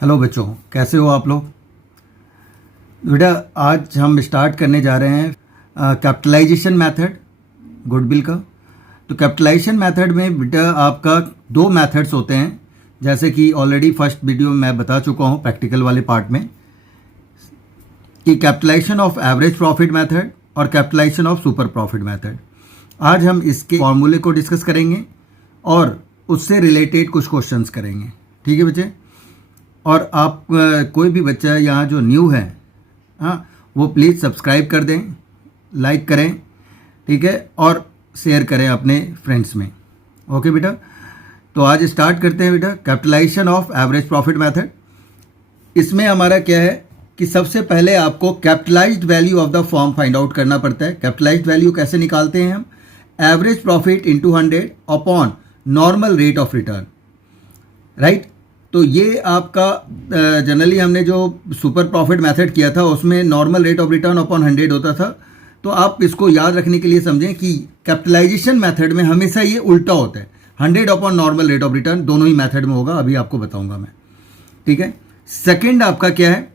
Hello बच्चों, कैसे हो आप लोग। बेटा आज हम स्टार्ट करने जा रहे हैं कैपिटलाइजेशन मेथड गुडविल का। तो कैपिटलाइजेशन मेथड में बेटा आपका दो मेथड्स होते हैं, जैसे कि ऑलरेडी फर्स्ट वीडियो में मैं बता चुका हूँ प्रैक्टिकल वाले पार्ट में कि capitalisation of average profit method और capitalisation of super profit method. आज हम इसके फॉर्मूले को डिस्कस करेंगे और उससे रिलेटेड कुछ क्वेश्चंस करेंगे। ठीक है बच्चे। और आप कोई भी बच्चा यहाँ जो न्यू है वो प्लीज़ सब्सक्राइब कर दें, लाइक करें, ठीक है, और शेयर करें अपने फ्रेंड्स में। ओके बेटा, तो आज स्टार्ट करते हैं बेटा capitalisation of average profit method. इसमें हमारा क्या है कि सबसे पहले आपको capitalised value of the firm find out करना पड़ता है। कैपिटलाइज्ड वैल्यू कैसे निकालते हैं हम? Average profit into 100 upon normal rate of return, right. तो ये आपका जनरली हमने जो सुपर प्रॉफिट मेथड किया था उसमें normal rate of return upon 100 होता था। तो आप इसको याद रखने के लिए समझें कि कैपिटलाइजेशन मेथड में हमेशा ये उल्टा होता है। 100 upon normal rate of return दोनों ही मेथड में होगा, अभी आपको बताऊंगा मैं। ठीक है। सेकेंड आपका क्या है?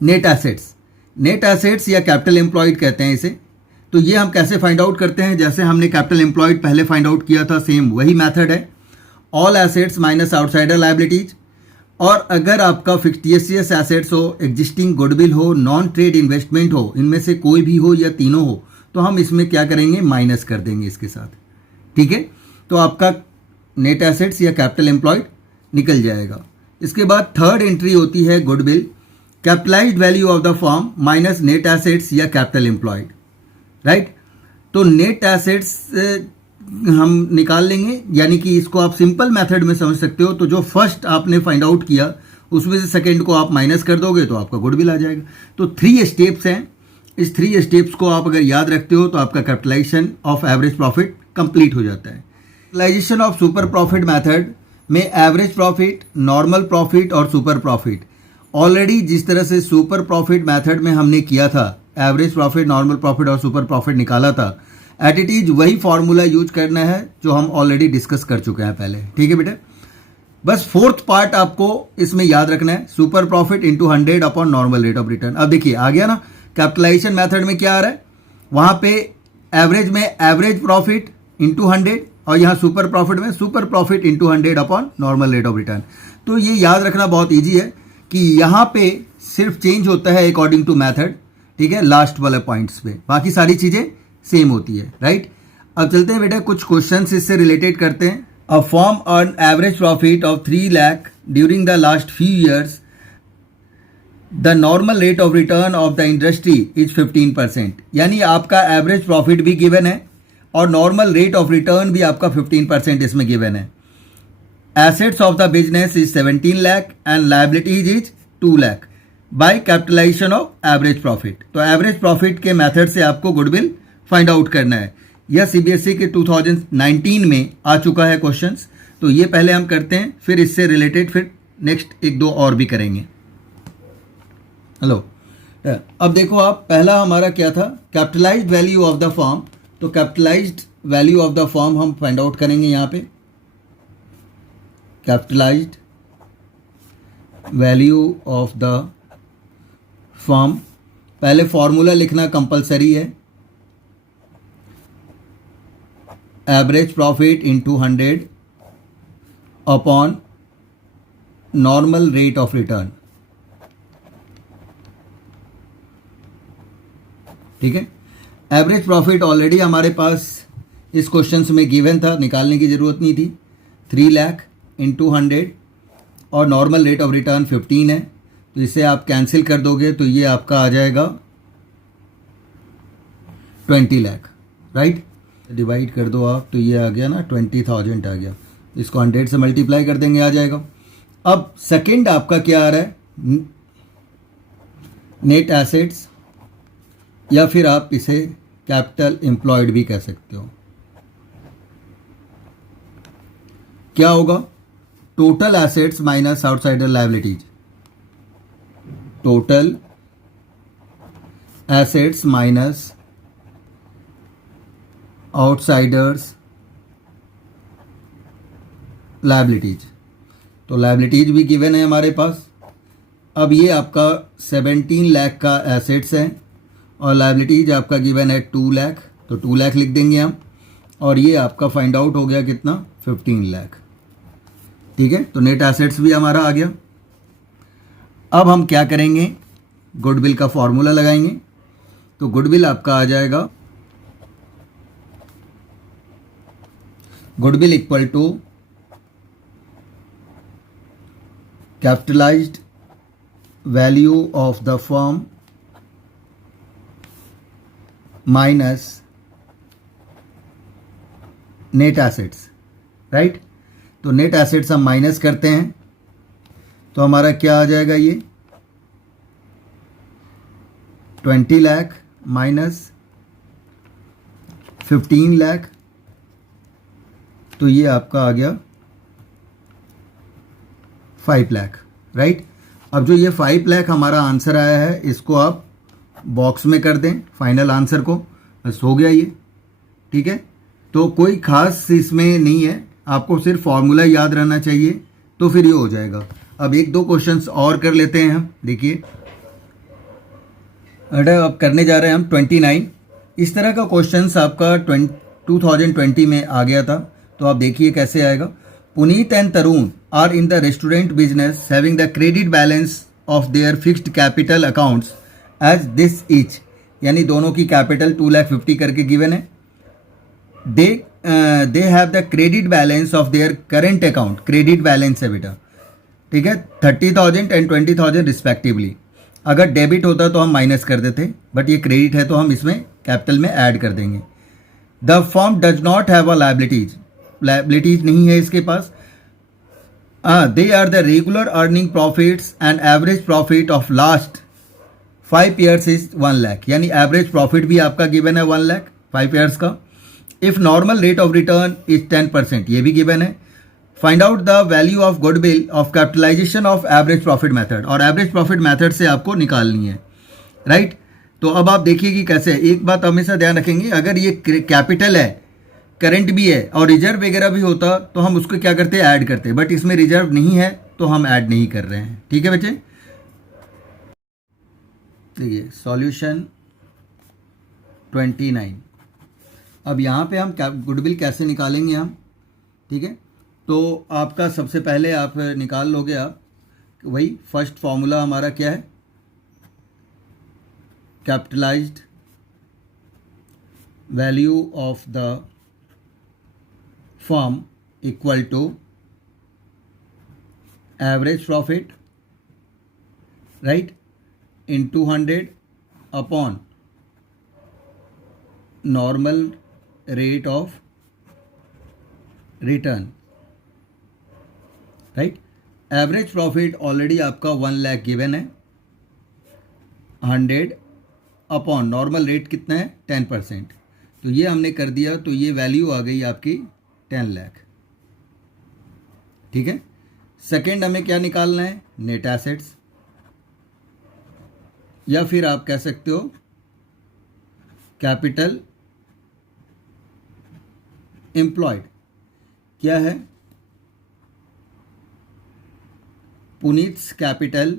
Net assets. नेट एसेट्स या कैपिटल एम्प्लॉयड कहते हैं इसे। तो ये हम कैसे फाइंड आउट करते हैं? जैसे हमने कैपिटल एम्प्लॉयड पहले फाइंड आउट किया था, सेम वही मेथड है। All assets minus outsider liabilities. और अगर आपका फिक्टिशियस एसेट्स हो, एग्जिस्टिंग गुडविल हो, नॉन ट्रेड इन्वेस्टमेंट हो, इनमें से कोई भी हो या तीनों हो, तो हम इसमें क्या करेंगे? माइनस कर देंगे इसके साथ। ठीक है। तो आपका नेट एसेट्स या कैपिटल एम्प्लॉयड निकल जाएगा। इसके बाद थर्ड एंट्री होती है goodwill, capitalised value of the firm minus net assets या कैपिटल एम्प्लॉयड, राइट। तो नेट एसेट्स हम निकाल लेंगे, यानी कि इसको आप सिंपल मेथड में समझ सकते हो। तो जो फर्स्ट आपने फाइंड आउट किया उसमें से सेकंड को आप माइनस कर दोगे तो आपका गुडविल आ जाएगा। तो 3 स्टेप्स हैं। इस 3 स्टेप्स को आप अगर याद रखते हो तो आपका capitalisation of average profit complete हो जाता है। Capitalisation of super profit method में एवरेज प्रॉफिट, नॉर्मल प्रॉफिट और सुपर प्रॉफिट, ऑलरेडी जिस तरह से सुपर प्रॉफिट मेथड में हमने किया था, एवरेज प्रॉफिट, नॉर्मल प्रॉफिट और सुपर प्रॉफिट निकाला था, एट इट इज वही फॉर्मूला यूज करना है जो हम ऑलरेडी डिस्कस कर चुके हैं पहले। ठीक है बेटा। बस फोर्थ पार्ट आपको इसमें याद रखना है, super profit into 100 upon normal rate of return. अब देखिए आ गया ना, कैपिटलाइजेशन मेथड में क्या आ रहा है, वहां पे एवरेज में एवरेज प्रॉफिट इंटू 100 और यहाँ सुपर प्रॉफिट में super profit into 100 upon normal rate of return. तो ये याद रखना बहुत ईजी है कि यहाँ पे सिर्फ चेंज होता है अकॉर्डिंग टू मैथड, ठीक है, लास्ट वाले पॉइंट्स पे, बाकी सारी चीजें सेम होती है, राइट। अब चलते हैं बेटा कुछ क्वेश्चंस इससे रिलेटेड करते हैं। A firm earn average profit of 3 lakh during the last few years, the normal rate of return of the industry is 15%। यानी आपका एवरेज प्रॉफिट भी गिवन है और नॉर्मल रेट ऑफ रिटर्न भी आपका 15% इसमें गिवन है। Assets of the business is 17 lakh and liabilities is 2 lakh by capitalisation of average profit. तो एवरेज प्रॉफिट के मेथड से आपको गुडविल फाइंड आउट करना है। यह सीबीएसई के 2019 में आ चुका है क्वेश्चंस, तो ये पहले हम करते हैं, फिर इससे रिलेटेड फिर नेक्स्ट 1-2 और भी करेंगे। हेलो, अब देखो आप, पहला हमारा क्या था? Capitalised value of the firm. तो capitalised value of the firm हम फाइंड आउट करेंगे यहाँ पे। Capitalised value of the firm, पहले फॉर्मूला लिखना कंपलसरी है, average profit into 100 upon normal rate of return. ठीक है। एवरेज प्रॉफिट ऑलरेडी हमारे पास इस क्वेश्चन में गिवन था, निकालने की ज़रूरत नहीं थी। 3 लाख इंटू 100 और नॉर्मल रेट ऑफ रिटर्न 15 है, तो इसे आप कैंसिल कर दोगे तो ये आपका आ जाएगा 20 लाख, राइट। डिवाइड कर दो आप तो ये आ गया ना 20,000 आ गया। इसको 100 से मल्टीप्लाई कर देंगे, आ जाएगा। अब सेकंड आपका क्या आ रहा है? नेट एसेट्स, या फिर आप इसे कैपिटल एम्प्लॉयड भी कह सकते हो। क्या होगा? Total assets minus outsider liabilities. Total assets minus outsiders liabilities. तो लायबिलिटीज भी गिवन है हमारे पास, अब ये आपका 17 लाख का एसेट्स है और लायबिलिटीज आपका गिवन है 2 लाख, तो 2 लाख लिख देंगे हम। और ये आपका फाइंड आउट हो गया कितना, 15 लाख। ठीक है, तो नेट एसेट्स भी हमारा आ गया। अब हम क्या करेंगे, गुडविल का फॉर्मूला लगाएंगे। तो गुडविल आपका आ जाएगा goodwill equal to capitalised value of the firm minus net assets, right. तो नेट एसेट्स हम माइनस करते हैं तो हमारा क्या आ जाएगा, ये 20 लाख माइनस 15 लाख, तो ये आपका आ गया 5 लाख, राइट। अब जो ये 5 लाख हमारा आंसर आया है, इसको आप बॉक्स में कर दें फाइनल आंसर को, बस हो गया ये। ठीक है, तो कोई खास इसमें नहीं है, आपको सिर्फ फॉर्मूला याद रहना चाहिए तो फिर ये हो जाएगा। अब एक दो क्वेश्चंस और कर लेते हैं हम। देखिए अब करने जा रहे हैं हम 29। इस तरह का क्वेश्चंस आपका 2020 में आ गया था, तो आप देखिए कैसे आएगा। Puneet and Tarun are in the restaurant business having the credit balance of their fixed capital accounts as this each, यानी दोनों की कैपिटल 2,50,000 करके गिवन है। They have the credit balance of their current account, credit balance है बेटा, ठीक है, 30,000 and 20,000 respectively. अगर डेबिट होता तो हम माइनस कर देते, बट ये क्रेडिट है तो हम इसमें कैपिटल में ऐड कर देंगे। The firm does not have a liabilities, liabilities नहीं है इसके पास। They are the regular earning profits and average profit of last 5 years is 1 lakh, यानी एवरेज प्रॉफिट भी आपका गिवन है 1 लाख 5 ईयर्स का। If normal rate of return is 10%, ये भी गिवन है। Find out the value of goodwill of capitalisation of average profit method, और average profit method से आपको निकालनी है, राइट। तो अब आप देखिए कि कैसे है। एक बात हमेशा ध्यान रखेंगे, अगर ये कैपिटल है, करंट भी है और रिजर्व वगैरह भी होता तो हम उसको क्या करते हैं, ऐड करते, बट इसमें रिजर्व नहीं है तो हम ऐड नहीं कर रहे हैं। ठीक है बच्चे, देखिए सॉल्यूशन 29। अब यहाँ पे हम गुडविल कैसे निकालेंगे हम, ठीक है। तो आपका सबसे पहले आप निकाल लोगे, आप वही फर्स्ट फॉर्मूला हमारा क्या है, capitalised value of the firm equal to average profit, right, in 200 upon normal rate of return, right. Average profit already आपका 1 लाख गिवन है, 100 अपॉन नॉर्मल रेट कितना है 10%, तो ये हमने कर दिया, तो ये वैल्यू आ गई आपकी 10 लाख। ठीक है, सेकेंड हमें क्या निकालना है, नेट एसेट्स, या फिर आप कह सकते हो कैपिटल एम्प्लॉयड। क्या है, Puneet's capital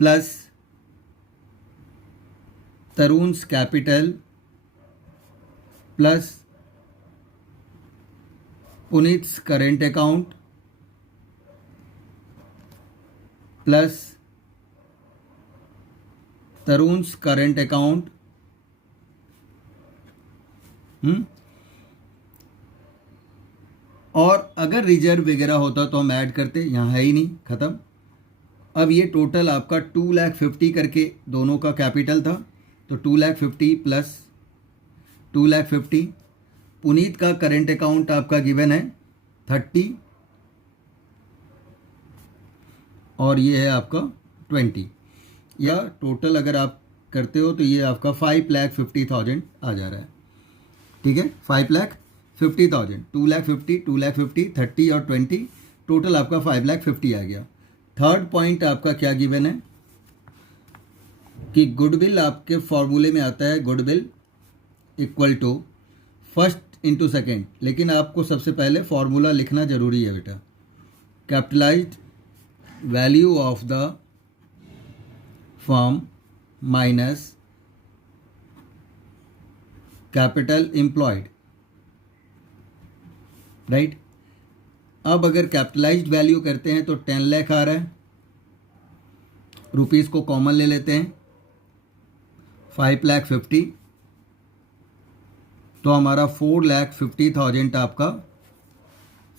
plus Tarun's capital plus Puneet's current account plus Tarun's current account, और अगर रिजर्व वगैरह होता तो हम ऐड करते, यहाँ है ही नहीं, ख़त्म। अब ये टोटल आपका 2,50,000 करके दोनों का कैपिटल था, तो 2,50,000 प्लस 2,50,000। पुनीत का करेंट अकाउंट आपका गिवन है 30, और ये है आपका 20, या टोटल अगर आप करते हो तो ये आपका 5,50,000 आ जा रहा है। ठीक है, 5,50,000, 2,50,000, 2,50,000, 30 और 20, टोटल आपका 5,50,000 आ गया। थर्ड पॉइंट आपका क्या गिवन है कि गुडविल आपके फॉर्मूले में आता है, goodwill equal to first into second, लेकिन आपको सबसे पहले फॉर्मूला लिखना जरूरी है बेटा। Capitalised value of the firm minus capital employed, right. अब अगर कैपिटलाइज्ड वैल्यू करते हैं तो 10 लाख आ रहा है, रुपीज़ को कॉमन ले लेते हैं, 5,50,000, तो हमारा 4,50,000 आपका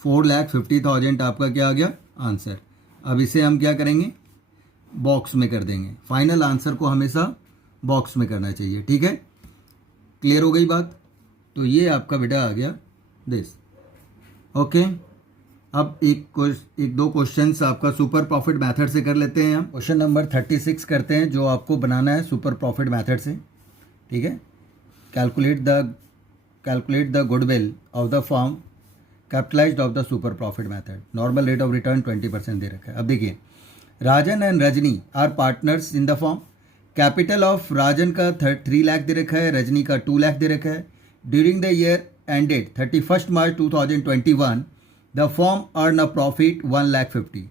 4,50,000 आपका क्या आ गया आंसर। अब इसे हम क्या करेंगे, बॉक्स में कर देंगे। फाइनल आंसर को हमेशा बॉक्स में करना चाहिए, ठीक है। क्लियर हो गई बात। तो ये आपका बेटा आ गया दिस, ओके। अब एक दो क्वेश्चंस आपका सुपर प्रॉफिट मेथड से कर लेते हैं हम। क्वेश्चन नंबर 36 करते हैं, जो आपको बनाना है सुपर प्रॉफिट मेथड से, ठीक है। Calculate the goodwill of the firm capitalised of the super profit method, normal rate of return 20% दे रखा है। अब देखिए, Rajan and Rajni are partners in the firm. Capital of Rajan का 3 लाख दे रखा है, रजनी का 2 लाख दे रखा है। During the year ended 31 March 2021 the firm earn a profit 1,50,000,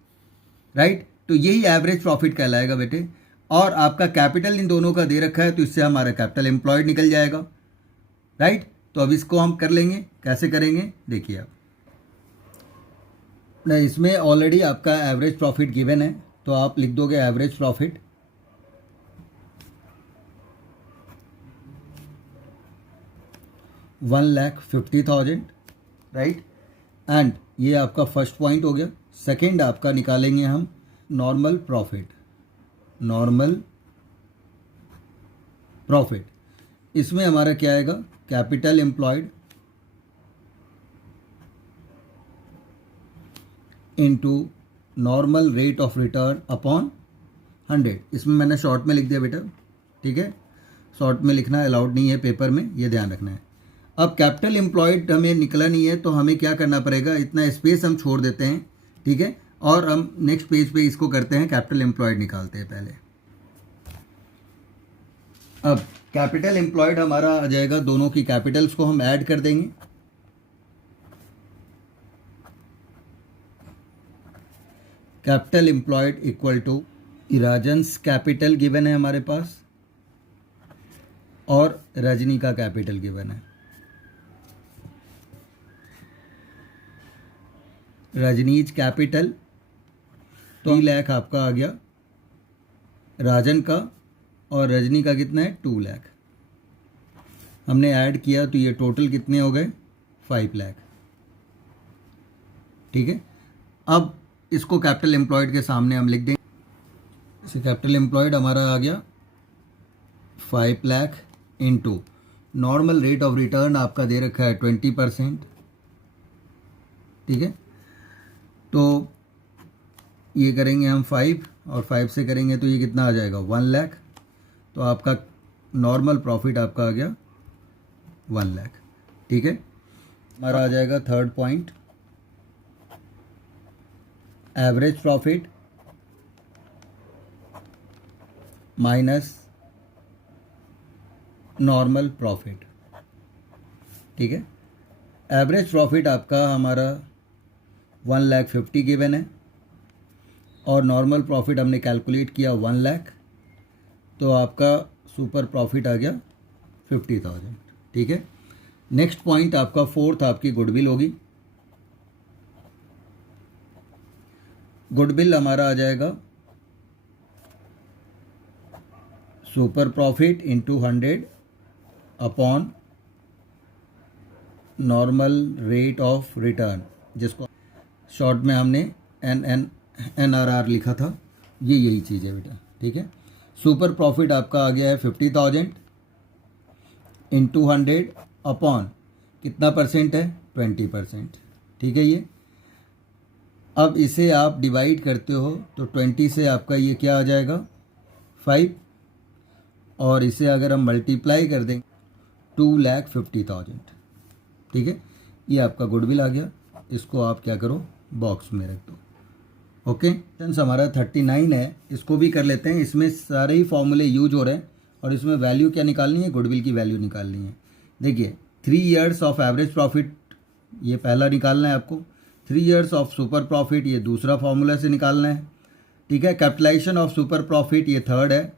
right. तो यही एवरेज प्रॉफिट कहलाएगा बेटे। और आपका कैपिटल इन दोनों का दे रखा है, तो इससे हमारा कैपिटल एम्प्लॉयड निकल जाएगा, राइट। तो अब इसको हम कर लेंगे, कैसे करेंगे देखिए आप। नहीं, इसमें ऑलरेडी आपका एवरेज प्रॉफिट गिवन है, तो आप लिख दोगे एवरेज प्रॉफिट 1,50,000, राइट। एंड ये आपका फर्स्ट पॉइंट हो गया। सेकंड आपका निकालेंगे हम नॉर्मल प्रॉफिट। इसमें हमारा क्या आएगा, capital employed into normal rate of return upon 100। इसमें मैंने शॉर्ट में लिख दिया बेटा, ठीक है। शॉर्ट में लिखना अलाउड नहीं है पेपर में, ये ध्यान रखना है। अब कैपिटल एम्प्लॉयड हमें निकला नहीं है, तो हमें क्या करना पड़ेगा, इतना स्पेस हम छोड़ देते हैं, ठीक है। और हम नेक्स्ट पेज पे इसको करते हैं, कैपिटल एम्प्लॉयड निकालते हैं पहले। अब कैपिटल एम्प्लॉयड हमारा आ जाएगा, दोनों की कैपिटल्स को हम ऐड कर देंगे। Capital employed equal to Rajan's capital given है हमारे पास, और रजनी का कैपिटल गिवन है। रजनीज कैपिटल 3 लाख आपका आ गया राजन का, और रजनी का कितना है 2 लाख। हमने ऐड किया तो ये टोटल कितने हो गए 5 लाख, ठीक है। अब इसको कैपिटल एम्प्लॉयड के सामने हम लिख देंगे। इसे कैपिटल एम्प्लॉयड हमारा आ गया 5 lakh into normal rate of return आपका दे रखा है 20%, ठीक है। तो ये करेंगे हम 5 और 5 से करेंगे तो ये कितना आ जाएगा 1 लाख। तो आपका नॉर्मल प्रॉफिट आपका आ गया 1 लाख, ठीक है। हमारा आ जाएगा third point, average profit minus normal profit, ठीक है। एवरेज प्रॉफिट आपका हमारा 1,50,000 गिवन है, और नॉर्मल प्रॉफिट हमने कैलकुलेट किया 1 लाख, तो आपका सुपर प्रॉफिट आ गया 50,000, ठीक है। नेक्स्ट पॉइंट आपका फोर्थ आपकी गुडविल होगी। गुडविल हमारा आ जाएगा super profit into 100 upon normal rate of return, जिसको शॉर्ट में हमने NRR लिखा था, ये यही चीज़ है बेटा, ठीक है। सुपर प्रॉफिट आपका आ गया है 50,000 इंटू 100 अपॉन कितना परसेंट है 20%, ठीक है। ये अब इसे आप डिवाइड करते हो तो 20 से आपका ये क्या आ जाएगा 5, और इसे अगर हम मल्टीप्लाई कर दें 2,50,000, ठीक है। ये आपका गुडविल आ गया। इसको आप क्या करो बॉक्स में रख दो, ओके। हमारा 39 है, इसको भी कर लेते हैं। इसमें सारे ही फॉर्मूले यूज हो रहे हैं, और इसमें वैल्यू क्या निकालनी है, गुडविल की वैल्यू निकालनी है। देखिए 3 ईयर्स ऑफ एवरेज प्रॉफिट ये पहला निकालना है आपको, 3 ईयर्स ऑफ सुपर प्रॉफिट ये दूसरा फॉर्मूला से निकालना है, ठीक है। कैपिटलाइजेशन ऑफ सुपर प्रॉफिट ये थर्ड है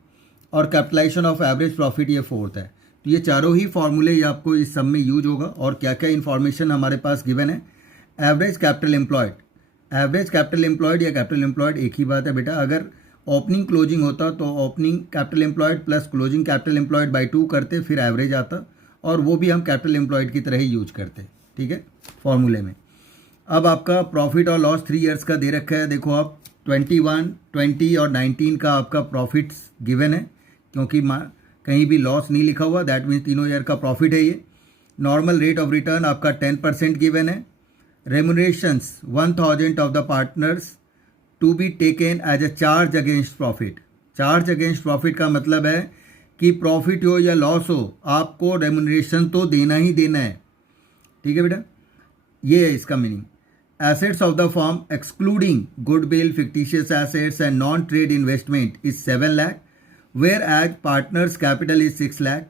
और कैपिटलाइजेशन ऑफ एवरेज प्रॉफिट ये फोर्थ है। तो ये चारों ही फॉर्मूले ये आपको इस सब में यूज होगा। और क्या क्या इन्फॉर्मेशन हमारे पास गिवन है। Average capital employed, average capital employed या कैपिटल एम्प्लॉयड एक ही बात है बेटा। अगर ओपनिंग क्लोजिंग होता तो opening capital employed plus closing capital employed by 2 करते, फिर एवरेज आता, और वो भी हम कैपिटल एम्प्लॉयड की तरह ही यूज करते। ठीक है, फॉर्मूले में। अब आपका प्रॉफिट और लॉस 3 ईयर्स का दे रखा है। देखो आप 21, 20 और 19 का आपका प्रॉफिट्स गिवन है, क्योंकि कहीं भी लॉस नहीं लिखा हुआ, दैट मीन्स तीनों ईयर का प्रॉफिट है ये। नॉर्मल रेट ऑफ रिटर्न आपका 10% गिवन है। Remunerations 1000 of the partners to be taken as a charge against profit. Charge against profit का मतलब है कि प्रॉफिट हो या लॉस हो, आपको रेमुनरेशन तो देना ही देना है। ठीक है बेटा, ये है इसका meaning. Assets of the firm excluding goodwill, fictitious assets and non trade investment is 7 lakh, whereas partners capital is 6 lakh.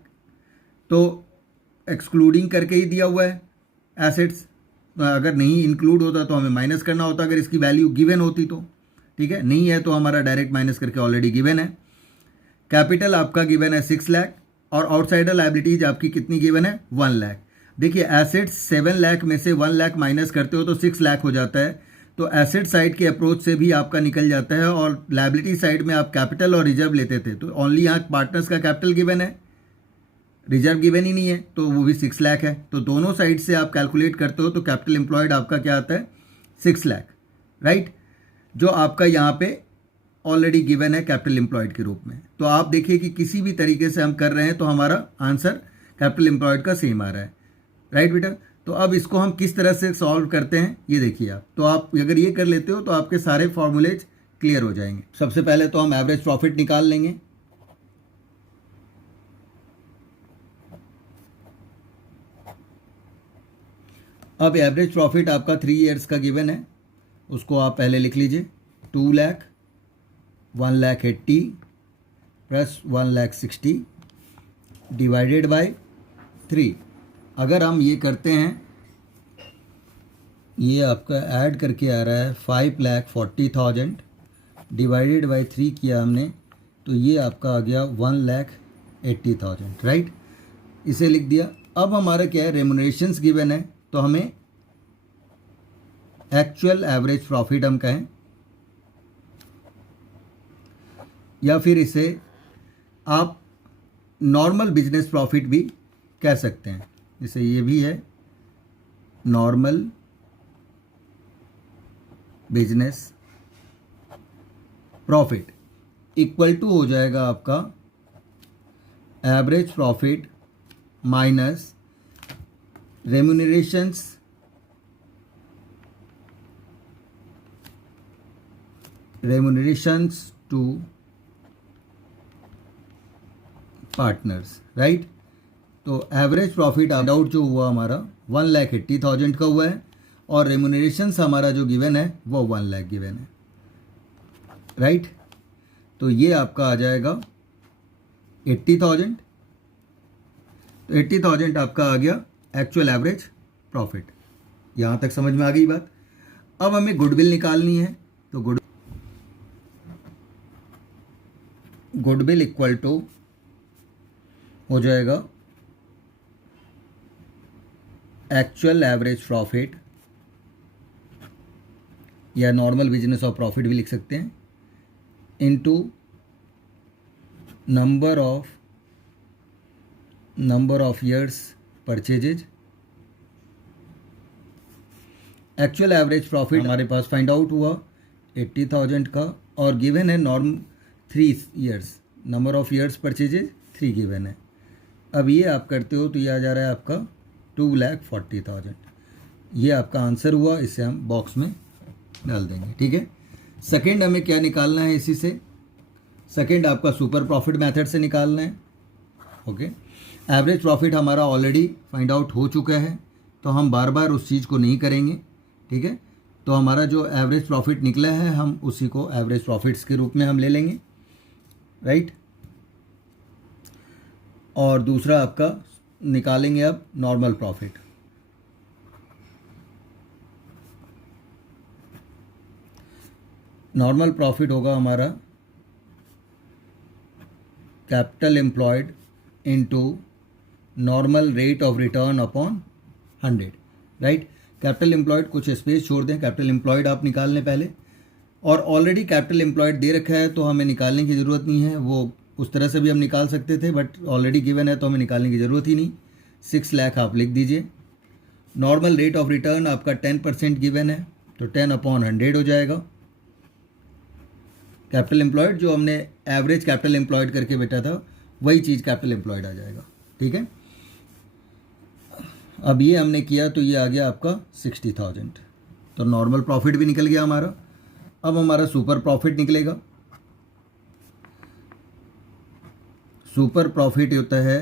तो एक्सक्लूडिंग करके ही दिया हुआ है एसेट्स, अगर नहीं इंक्लूड होता तो हमें माइनस करना होता, अगर इसकी वैल्यू गिवन होती तो। ठीक है, नहीं है तो हमारा डायरेक्ट माइनस करके ऑलरेडी गिवन है। कैपिटल आपका गिवन है 6 लाख और आउटसाइडर लायबिलिटीज आपकी कितनी गिवन है 1 लाख। देखिए एसेट्स 7 लाख में से 1 लाख माइनस करते हो तो 6 लाख हो जाता है। तो एसेट साइड के अप्रोच से भी आपका निकल जाता है, और लायबिलिटी साइड में आप कैपिटल और रिजर्व लेते थे, तो ओनली यहाँ पार्टनर्स का कैपिटल गिवन है, रिजर्व गिवन ही नहीं है, तो वो भी 6 लाख है। तो दोनों साइड से आप कैलकुलेट करते हो तो कैपिटल एम्प्लॉयड आपका क्या आता है 6 लाख, राइट, जो आपका यहाँ पे ऑलरेडी गिवन है कैपिटल एम्प्लॉयड के रूप में। तो आप देखिए कि किसी भी तरीके से हम कर रहे हैं तो हमारा आंसर कैपिटल एम्प्लॉयड का सेम आ रहा है, राइट बेटा। तो अब इसको हम किस तरह से सॉल्व करते हैं ये देखिए आप। तो आप अगर ये कर लेते हो तो आपके सारे फॉर्मूलेज क्लियर हो जाएंगे। सबसे पहले तो हम एवरेज प्रॉफिट निकाल लेंगे। अब एवरेज प्रॉफिट आपका 3 ईयर्स का गिवन है, उसको आप पहले लिख लीजिए। 2 लाख, 1,80,000 प्लस 1,60,000 डिवाइडेड बाय 3। अगर हम ये करते हैं, ये आपका ऐड करके आ रहा है 5,40,000 डिवाइडेड बाय 3 किया हमने, तो ये आपका आ गया 1,80,000, राइट। इसे लिख दिया। अब हमारा क्या है, रेमुनरेशंस गिवन है, तो हमें एक्चुअल एवरेज प्रॉफिट हम कहें, या फिर इसे आप नॉर्मल बिजनेस प्रॉफिट भी कह सकते हैं। जैसे ये भी है normal business profit equal to हो जाएगा आपका average profit minus remunerations to partners, right. तो एवरेज प्रॉफिट आउट जो हुआ हमारा 1,80,000 का हुआ है, और रेम्यूनरेशंस हमारा जो गिवन है वो 1 लाख गिवन है, राइट। तो ये आपका आ जाएगा 80,000। तो 80,000 आपका आ गया एक्चुअल एवरेज प्रॉफिट। यहाँ तक समझ में आ गई बात। अब हमें गुडविल निकालनी है, तो गुडविल इक्वल टू हो जाएगा एक्चुअल एवरेज प्रॉफिट, या नॉर्मल बिजनेस ऑफ प्रॉफिट भी लिख सकते हैं, into number of years purchases. Actual average profit हमारे पास फाइंड आउट हुआ 80,000 का, और गिवन है norm 3 years, number of years purchases 3 given है। अब ये आप करते हो तो ये आ जा रहा है आपका 2,40,000। ये आपका आंसर हुआ, इसे हम बॉक्स में डाल देंगे, ठीक है। सेकंड हमें क्या निकालना है इसी से, सेकंड आपका सुपर प्रॉफिट मेथड से निकालना है, ओके। एवरेज प्रॉफिट हमारा ऑलरेडी फाइंड आउट हो चुका है, तो हम बार बार उस चीज़ को नहीं करेंगे, ठीक है। तो हमारा जो एवरेज प्रॉफिट निकला है हम उसी को एवरेज प्रॉफिट्स के रूप में हम ले लेंगे, राइट। और दूसरा आपका निकालेंगे अब नॉर्मल प्रॉफिट। नॉर्मल प्रॉफिट होगा हमारा capital employed into normal rate of return upon 100, right. Capital employed, कुछ स्पेस छोड़ दें, कैपिटल एम्प्लॉयड आप निकाल लें पहले, और ऑलरेडी कैपिटल एम्प्लॉयड दे रखा है तो हमें निकालने की ज़रूरत नहीं है। वो उस तरह से भी हम निकाल सकते थे, बट ऑलरेडी गिवन है तो हमें निकालने की ज़रूरत ही नहीं। 6 लाख आप लिख दीजिए। नॉर्मल रेट ऑफ रिटर्न आपका 10% गिवन है, तो 10/100 हो जाएगा। कैपिटल एम्प्लॉयड जो हमने एवरेज कैपिटल एम्प्लॉयड करके बेटा था, वही चीज़ कैपिटल एम्प्लॉयड आ जाएगा, ठीक है। अब ये हमने किया तो ये आ गया आपका 60,000, तो नॉर्मल प्रॉफिट भी निकल गया हमारा। अब हमारा सुपर प्रॉफिट निकलेगा। सुपर प्रॉफिट होता है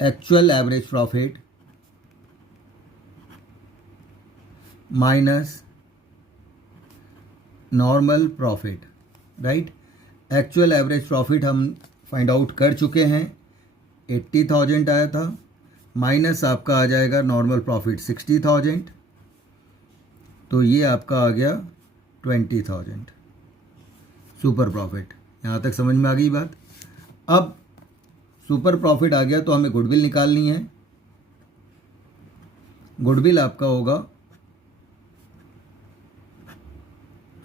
actual average profit minus normal profit, right. Actual average profit हम फाइंड आउट कर चुके हैं, 80,000 आया था, माइनस आपका आ जाएगा नॉर्मल प्रॉफिट 60,000, तो ये आपका आ गया 20,000 सुपर प्रॉफिट। यहाँ तक समझ में आ गई बात। अब सुपर प्रॉफिट आ गया तो हमें गुडविल निकालनी है। गुडविल आपका होगा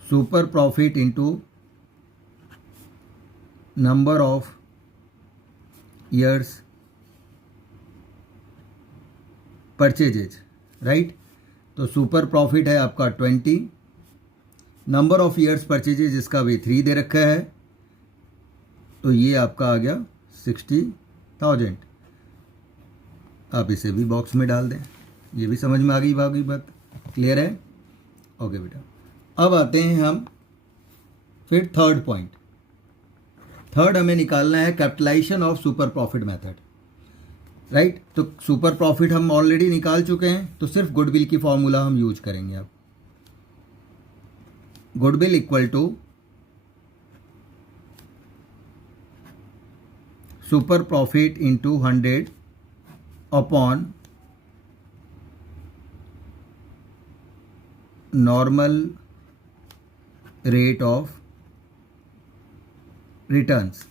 super profit into number of years purchases, right. तो सुपर प्रॉफिट है आपका 20, नंबर ऑफ ईयर्स परचेजेज इसका भी 3 दे रखा है, तो ये आपका आ गया 60,000। आप इसे भी बॉक्स में डाल दें, ये भी समझ में आ गई बात, क्लियर है। ओके बेटा, अब आते हैं हम फिर थर्ड पॉइंट। थर्ड हमें निकालना है capitalisation of super profit method, right. तो सुपर प्रॉफिट हम ऑलरेडी निकाल चुके हैं, तो सिर्फ गुडविल की फॉर्मूला हम यूज करेंगे। अब goodwill equal to super profit into 100 upon normal rate of returns.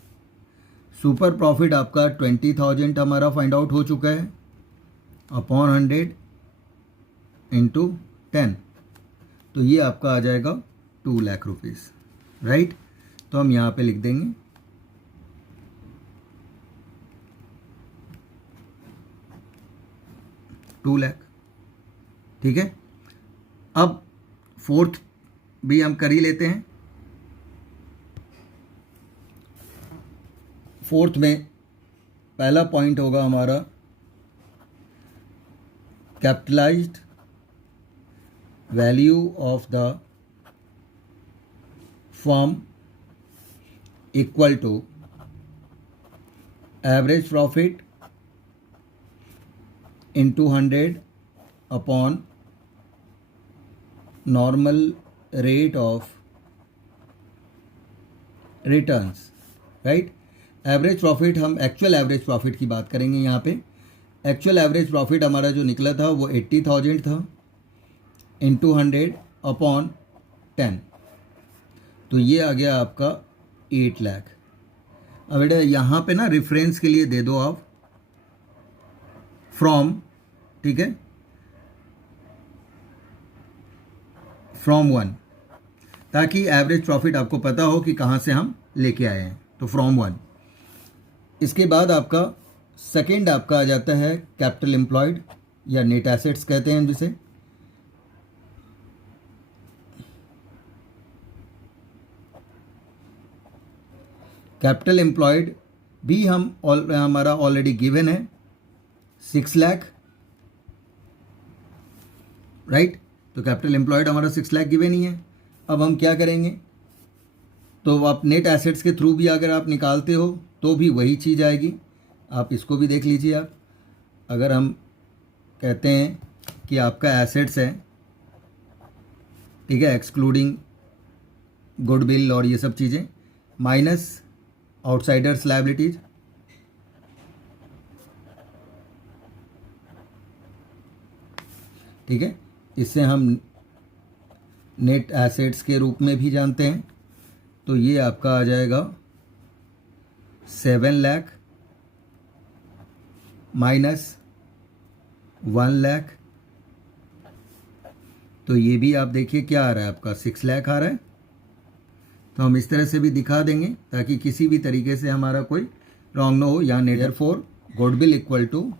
Super profit आपका 20,000 हमारा फाइंड आउट हो चुका है, अपॉन 100 इंटू 10, तो ये आपका आ जाएगा 2 लाख रुपीज़, राइट। तो हम यहाँ पे लिख देंगे 2 लाख, ठीक है। अब फोर्थ भी हम कर ही लेते हैं। फोर्थ में पहला पॉइंट होगा हमारा capitalised value of the firm equal to average profit into 100 upon normal rate of returns, right. Average profit, हम एक्चुअल एवरेज प्रॉफिट की बात करेंगे यहाँ पे। एक्चुअल एवरेज प्रॉफिट हमारा जो निकला था वो 80,000 था, इंटू 100 अपॉन 10, तो ये आ गया आपका 8 लाख। अब बेटा यहाँ पे ना रेफरेंस के लिए दे दो आप फ्रॉम, ठीक है, फ्रॉम 1, ताकि एवरेज प्रॉफिट आपको पता हो कि कहाँ से हम लेके आए हैं, तो फ्रॉम 1। इसके बाद आपका सेकेंड आपका आ जाता है कैपिटल एम्प्लॉयड या नेट एसेट्स कहते हैं जिसे। कैपिटल एम्प्लॉयड भी हमारा ऑलरेडी गिवन है 6 लाख, राइट। तो कैपिटल एम्प्लॉयड हमारा 6 लाख गिवन ही है। अब हम क्या करेंगे, तो आप नेट एसेट्स के थ्रू भी अगर आप निकालते हो तो भी वही चीज़ आएगी। आप इसको भी देख लीजिए। आप अगर हम कहते हैं कि आपका एसेट्स है, ठीक है, एक्सक्लूडिंग गुडविल और ये सब चीज़ें, माइनस आउटसाइडर्स लायबिलिटीज, ठीक है, इससे हम नेट एसेट्स के रूप में भी जानते हैं। तो ये आपका आ जाएगा 7 लाख माइनस 1 लाख। तो ये भी आप देखिए क्या आ रहा है आपका 6 लाख आ रहा है। तो हम इस तरह से भी दिखा देंगे ताकि किसी भी तरीके से हमारा कोई रॉन्ग ना हो। या net for goodwill equal to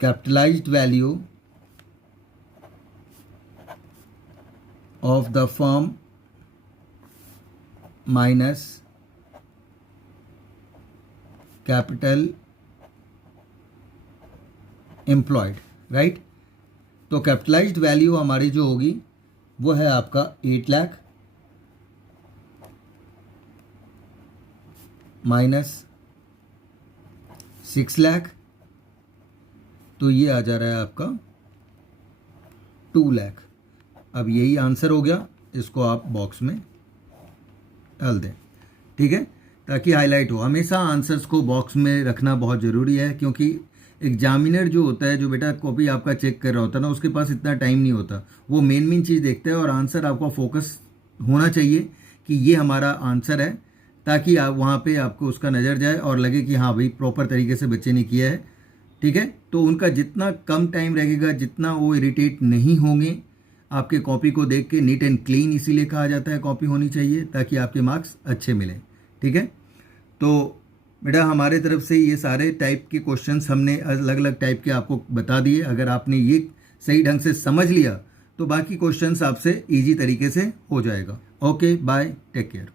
capitalised value of the firm minus capital employed, right. तो कैपिटलाइज्ड वैल्यू हमारी जो होगी वो है आपका 8 लाख माइनस 6 लाख। तो ये आ जा रहा है आपका 2 लाख। अब यही आंसर हो गया, इसको आप बॉक्स में डाल दें, ठीक है, ताकि हाईलाइट हो। हमेशा आंसर्स को बॉक्स में रखना बहुत ज़रूरी है, क्योंकि एग्जामिनर जो होता है, जो बेटा कॉपी आपका चेक कर रहा होता है ना, उसके पास इतना टाइम नहीं होता। वो मेन चीज़ देखता है और आंसर आपका फोकस होना चाहिए कि ये हमारा आंसर है, ताकि आप वहाँ पे आपको उसका नज़र जाए और लगे कि हाँ भाई प्रॉपर तरीके से बच्चे ने किया है, ठीक है। तो उनका जितना कम टाइम रहेगा, जितना वो इरिटेट नहीं होंगे आपके कॉपी को देख के। नीट एंड क्लीन इसीलिए कहा जाता है कॉपी होनी चाहिए, ताकि आपके मार्क्स अच्छे मिलें, ठीक है। तो बेटा हमारे तरफ से ये सारे टाइप के क्वेश्चंस हमने अलग अलग टाइप के आपको बता दिए। अगर आपने ये सही ढंग से समझ लिया तो बाकी क्वेश्चंस आपसे इजी तरीके से हो जाएगा। Okay, bye, take care.